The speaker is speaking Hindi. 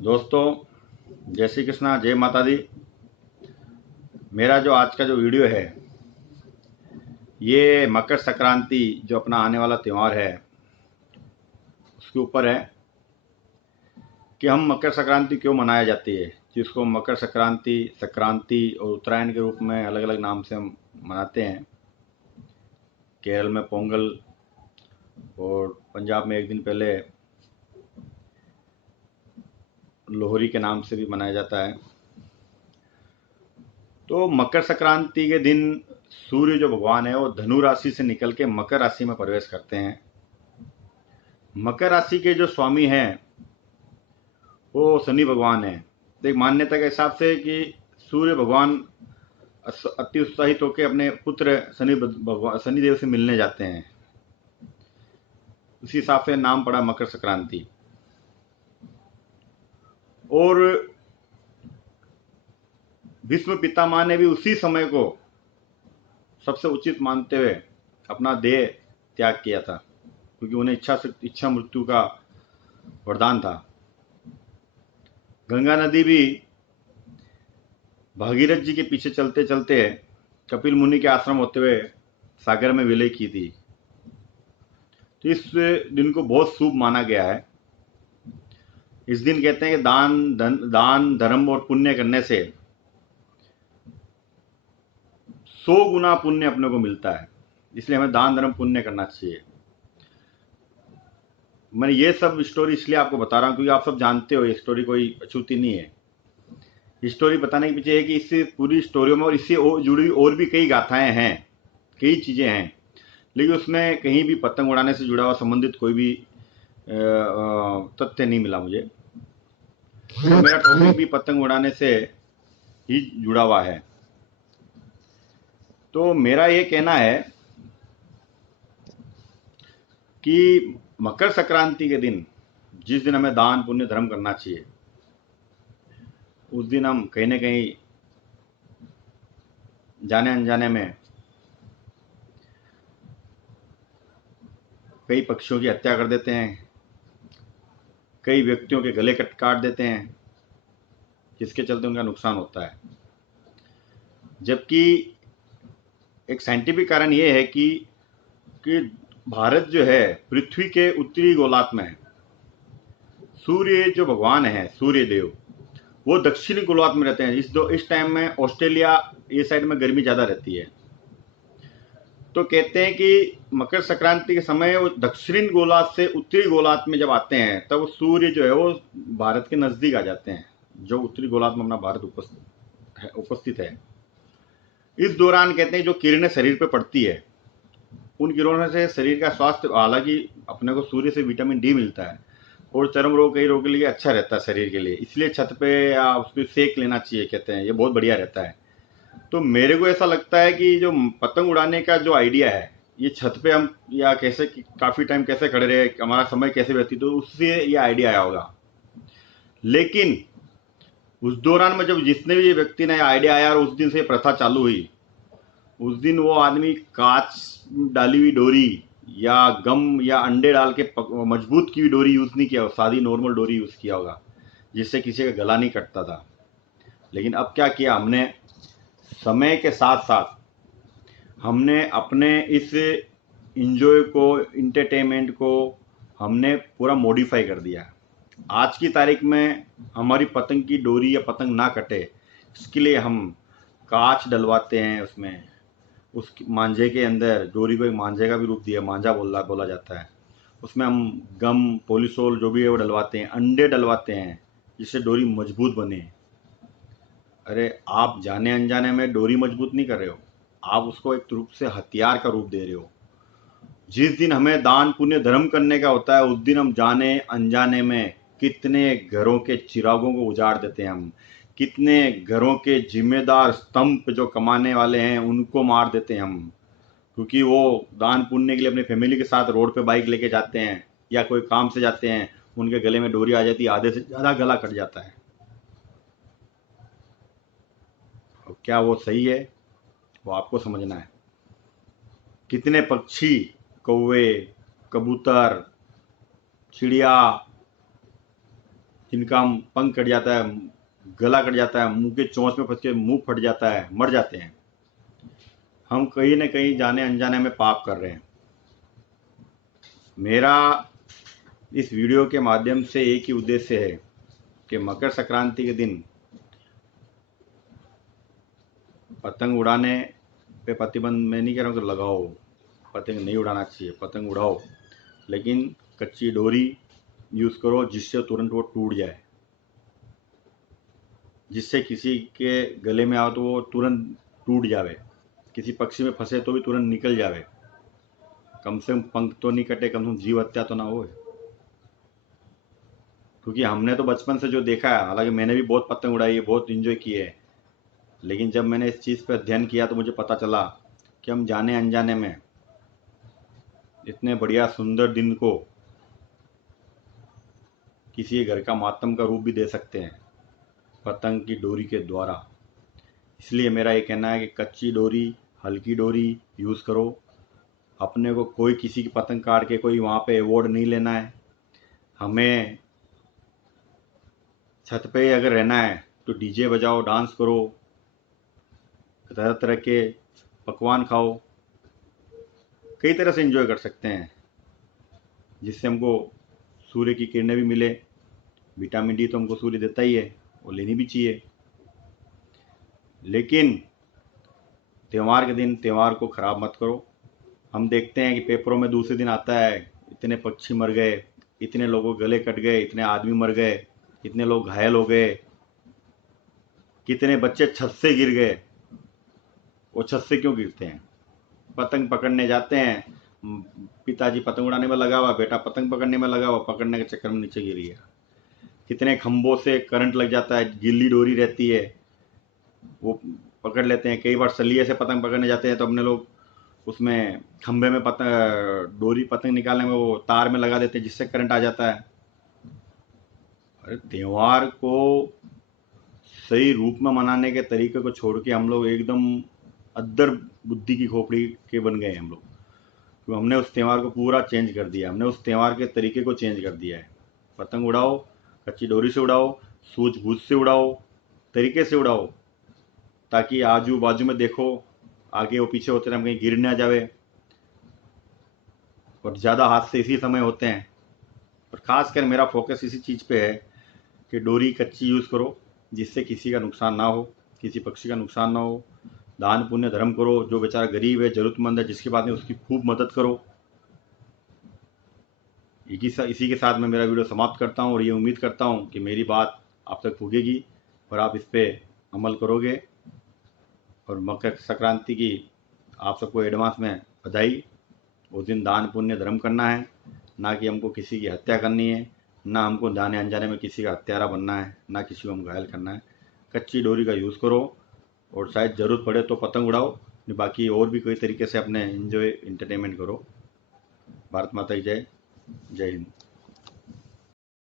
दोस्तों, जय श्री कृष्णा, जय माता दी। मेरा जो आज का जो वीडियो है ये मकर संक्रांति जो अपना आने वाला त्यौहार है उसके ऊपर है कि हम मकर संक्रांति क्यों मनाया जाती है, जिसको मकर संक्रांति, संक्रांति और उत्तरायण के रूप में अलग अलग नाम से हम मनाते हैं। केरल में पोंगल और पंजाब में एक दिन पहले लोहरी के नाम से भी मनाया जाता है। तो मकर संक्रांति के दिन सूर्य जो भगवान है वो धनु राशि से निकल के मकर राशि में प्रवेश करते हैं। मकर राशि के जो स्वामी हैं वो शनि भगवान है। तो एक मान्यता के हिसाब से कि सूर्य भगवान अति उत्साहित होकर अपने पुत्र शनिदेव से मिलने जाते हैं। उसी हिसाब से नाम पड़ा मकर संक्रांति। और भीष्म पितामह ने भी उसी समय को सबसे उचित मानते हुए अपना देह त्याग किया था, क्योंकि उन्हें इच्छा मृत्यु का वरदान था। गंगा नदी भी भागीरथ जी के पीछे चलते चलते कपिल मुनि के आश्रम होते हुए सागर में विलय की थी। तो इस दिन को बहुत शुभ माना गया है। इस दिन कहते हैं कि दान धर्म और पुण्य करने से 100 गुना पुण्य अपने को मिलता है, इसलिए हमें दान धर्म पुण्य करना चाहिए। मैं ये सब स्टोरी इसलिए आपको बता रहा हूँ क्योंकि आप सब जानते हो ये स्टोरी कोई अछूती नहीं है। स्टोरी बताने के पीछे है कि इस पूरी स्टोरियों में और इससे जुड़ी और भी कई गाथाएं हैं, कई चीज़ें हैं, लेकिन उसमें कहीं भी पतंग उड़ाने से जुड़ा हुआ संबंधित कोई भी तथ्य नहीं मिला मुझे। तो मेरा टॉपिक भी पतंग उड़ाने से ही जुड़ा हुआ है। तो मेरा ये कहना है कि मकर संक्रांति के दिन जिस दिन हमें दान पुण्य धर्म करना चाहिए, उस दिन हम कहीं ना कहीं जाने अनजाने में कई पक्षियों की हत्या कर देते हैं, कई व्यक्तियों के गले काट देते हैं, जिसके चलते उनका नुकसान होता है। जबकि एक साइंटिफिक कारण ये है कि भारत जो है पृथ्वी के उत्तरी गोलार्ध में है। सूर्य जो भगवान है, सूर्य देव, वो दक्षिणी गोलार्ध में रहते हैं। इस टाइम में ऑस्ट्रेलिया ये साइड में गर्मी ज़्यादा रहती है। तो कहते हैं कि मकर संक्रांति के समय वो दक्षिणी गोलार्ध से उत्तरी गोलार्ध में जब आते हैं तब सूर्य जो है वो भारत के नज़दीक आ जाते हैं, जो उत्तरी गोलार्ध में अपना भारत उपस्थित है। इस दौरान कहते हैं जो किरणें शरीर पे पड़ती है उन किरणों से शरीर का स्वास्थ्य, हालांकि अपने को सूर्य से विटामिन डी मिलता है और चर्म रोग कई रोग के लिए अच्छा रहता है शरीर के लिए, इसलिए छत पे या उसको सेक लेना चाहिए। कहते हैं ये बहुत बढ़िया रहता है। तो मेरे को ऐसा लगता है कि जो पतंग उड़ाने का जो आइडिया है, ये छत पे हम या कैसे काफ़ी टाइम कैसे खड़े रहे, हमारा समय कैसे व्यतीत, तो उससे ये आइडिया आया होगा। लेकिन उस दौरान में जब जितने भी व्यक्ति ने आइडिया आया और उस दिन से प्रथा चालू हुई, उस दिन वो आदमी कांच डाली हुई डोरी या गम या अंडे डाल के मजबूत की हुई डोरी यूज़ नहीं किया, सादी नॉर्मल डोरी यूज़ किया होगा, जिससे किसी का गला नहीं कटता था। लेकिन अब क्या किया हमने, समय के साथ साथ हमने अपने इस इंजॉय को, इंटरटेनमेंट को हमने पूरा मॉडिफाई कर दिया। आज की तारीख में हमारी पतंग की डोरी या पतंग ना कटे, इसके लिए हम कांच डलवाते हैं उसमें। उस मांझे के अंदर डोरी को एक मांझे का भी रूप दिया, मांझा बोला जाता है। उसमें हम गम, पोलिसोल जो भी है वो डलवाते हैं, अंडे डलवाते हैं, जिससे डोरी मजबूत बने। अरे आप जाने अनजाने में डोरी मजबूत नहीं कर रहे हो, आप उसको एक रूप से हथियार का रूप दे रहे हो। जिस दिन हमें दान पुण्य धर्म करने का होता है उस दिन हम जाने अनजाने में कितने घरों के चिरागों को उजाड़ देते हैं, हम कितने घरों के जिम्मेदार स्तंभ जो कमाने वाले हैं उनको मार देते हैं हम, क्योंकि वो दान पुण्य के लिए अपनी फैमिली के साथ रोड पे बाइक लेके जाते हैं या कोई काम से जाते हैं, उनके गले में डोरी आ जाती है, आधे से ज़्यादा गला कट जाता है। और क्या वो सही है, वो आपको समझना है। कितने पक्षी, कौवे, कबूतर, चिड़िया, जिनका पंख कट जाता है, गला कट जाता है, मुंह के चोंच में फंस के मुंह फट जाता है, मर जाते हैं। हम कहीं न कहीं जाने अनजाने में पाप कर रहे हैं। मेरा इस वीडियो के माध्यम से एक ही उद्देश्य है कि मकर संक्रांति के दिन पतंग उड़ाने पे प्रतिबंध मैं नहीं कह रहा हूँ कि लगाओ, पतंग नहीं उड़ाना चाहिए, पतंग उड़ाओ, लेकिन कच्ची डोरी यूज़ करो जिससे तुरंत वो टूट जाए, जिससे किसी के गले में आओ तो वो तुरंत टूट जावे, किसी पक्षी में फंसे तो भी तुरंत निकल जावे। कम से कम पंख तो नहीं कटे, कम से कम जीव हत्या तो ना हो। क्योंकि हमने तो बचपन से जो देखा है, हालांकि मैंने भी बहुत पतंग उड़ाई है, बहुत इंजॉय किए है, लेकिन जब मैंने इस चीज़ पर अध्ययन किया तो मुझे पता चला कि हम जाने अनजाने में इतने बढ़िया सुंदर दिन को किसी घर का मातम का रूप भी दे सकते हैं पतंग की डोरी के द्वारा। इसलिए मेरा ये कहना है कि कच्ची डोरी, हल्की डोरी यूज़ करो। अपने को कोई किसी की पतंग काट के कोई वहाँ पे अवॉर्ड नहीं लेना है। हमें छत पे अगर रहना है तो डीजे बजाओ, डांस करो, तरह तरह के पकवान खाओ, कई तरह से एंजॉय कर सकते हैं, जिससे हमको सूर्य की किरणें भी मिले। विटामिन डी तो हमको सूर्य देता ही है, वो लेनी भी चाहिए। लेकिन त्यौहार के दिन त्यौहार को ख़राब मत करो। हम देखते हैं कि पेपरों में दूसरे दिन आता है इतने पक्षी मर गए, इतने लोगों के गले कट गए, इतने आदमी मर गए, इतने लोग घायल हो गए, कितने बच्चे छत से गिर गए। वो छत से क्यों गिरते हैं? पतंग पकड़ने जाते हैं, पिताजी पतंग उड़ाने में लगा हुआ, बेटा पतंग पकड़ने में लगा हुआ, पकड़ने के चक्कर में नीचे गिर गया। कितने खंभों से करंट लग जाता है, गिल्ली डोरी रहती है, वो पकड़ लेते हैं। कई बार सलिए से पतंग पकड़ने जाते हैं तो अपने लोग उसमें खंभे में डोरी पतंग निकालने में वो तार में लगा देते हैं, जिससे करंट आ जाता है। अरे त्यौहार को सही रूप में मनाने के तरीके को छोड़ के हम लोग एकदम अद्दर बुद्धि की खोपड़ी के बन गए हम लोग। तो हमने उस त्यौहार को पूरा चेंज कर दिया, हमने उस त्यौहार के तरीके को चेंज कर दिया है। पतंग उड़ाओ, कच्ची डोरी से उड़ाओ, सूझबूझ से उड़ाओ, तरीके से उड़ाओ, ताकि आजू बाजू में देखो, आगे वो पीछे होते हैं, कहीं गिर ना जावे। और ज़्यादा हादसे इसी समय होते हैं। और ख़ासकर मेरा फोकस इसी चीज़ पे है कि डोरी कच्ची यूज़ करो, जिससे किसी का नुकसान ना हो, किसी पक्षी का नुकसान ना हो। दान पुण्य धर्म करो, जो बेचारा गरीब है, ज़रूरतमंद है, जिसकी बात नहीं, उसकी खूब मदद करो। इसी के साथ मैं मेरा वीडियो समाप्त करता हूँ और ये उम्मीद करता हूँ कि मेरी बात आप तक पहुँचेगी और आप इस पर अमल करोगे। और मकर संक्रांति की आप सबको एडवांस में बधाई। उस दिन दान पुण्य धर्म करना है, ना कि हमको किसी की हत्या करनी है, ना हमको जाने अनजाने में किसी का हत्यारा बनना है, ना किसी को हम घायल करना है। कच्ची डोरी का यूज़ करो और शायद ज़रूरत पड़े तो पतंग उड़ाओ, बाकी और भी कोई तरीके से अपने एंजॉय इंटरटेनमेंट करो। भारत माता की जय। जय हिंद।